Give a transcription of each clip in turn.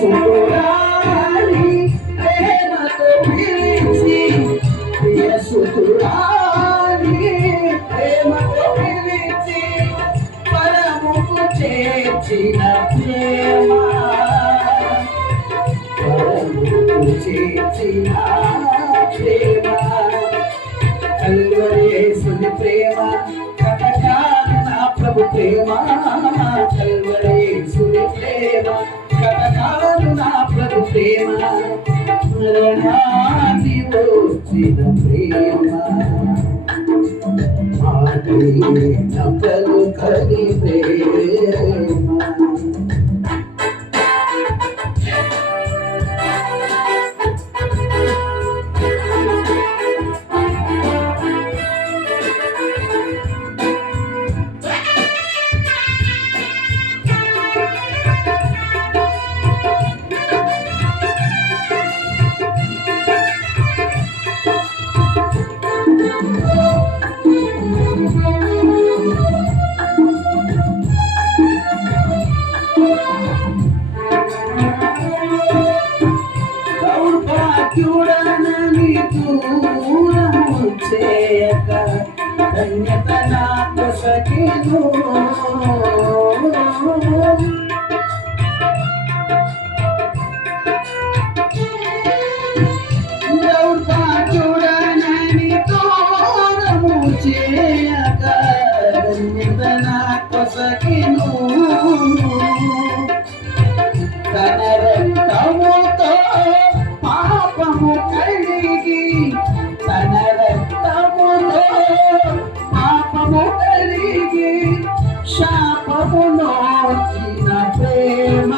సుతురాలి ప్రేమతో పిలిచి ప్రియ సుతురాలి ప్రేమతో పిలిచి పరముకు చేర్చిన ప్రేమ పరముకు చేర్చిన ప్రేమ కల్వరి యేసుని ప్రేమ కటకాలు నా ప్రభు ప్రేమ కల్వరి యేసుని ప్రేమ కటకాలు నా ప్రభు ప్రేమ మరణాన్ని వచ్చిన ప్రేమ నమ్మలు కలి ప్రేమ దౌర్భాగ్యుడనని దూరము చేయక ధన్యత నాకు సఖిను దౌర్భాగ్యుడనని దూరము చేయక ధన్యత నాకు సఖిను తన రక్తముతో పాపము కడిగి తన రక్తముతో పాపము కడిగి శాపము నోచిన ప్రేమ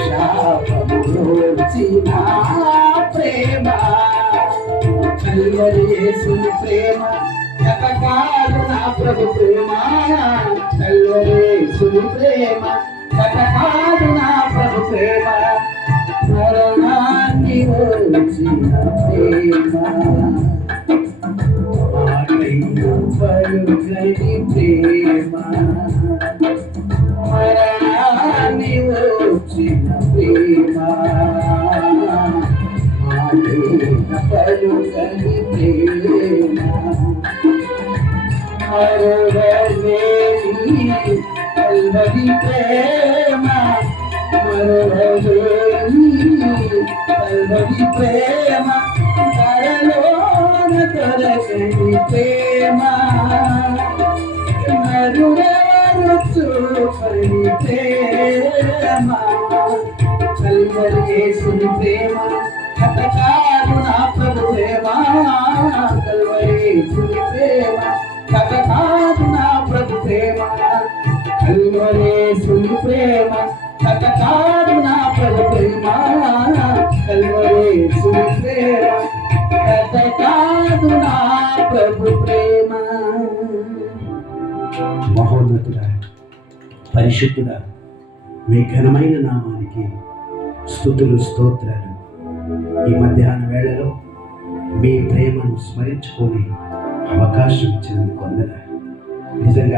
శాపము నోచిన ప్రేమ కల్వరి యేసుని ప్రేమ కటకాలు నా ప్రభు ప్రేమ కల్వరి యేసుని ప్రేమ కటకాలు నా ప్రభు ప్రేమ మరణాన్ని వచ్చిన ప్రేమ పలుకని ప్రేమ మరణాన్ని వచ్చిన ప్రేమ పలుకని ప్రేమ మరణి కల్వరి ప్రేమ కల్వరి ప్రేమ కరలోన కరగని ప్రేమ నరుడెవరు చూపని ప్రేమ కల్వరి యేసుని ప్రేమ కటకాలు నా ప్రభు ప్రేమ కల్వరి యేసుని ప్రేమ కటకాలు నా ప్రభు ప్రేమ కల్వరి యేసుని ప్రేమ కటకాలు నా ప్రభు ప్రేమ కల్వరి యేసుని ప్రేమ కటకాలు నా ప్రభు ప్రేమ. మహోన్నతుడా, పరిశుద్ధుడా, మీ ఘనమైన నామానికి స్తుతులు స్తోత్రాలు. ఈ మధ్యాహ్న వేళలో మీ ప్రేమను స్మరించుకొని అవకాశం ఇచ్చినందుకు వందనాలు. నిజంగా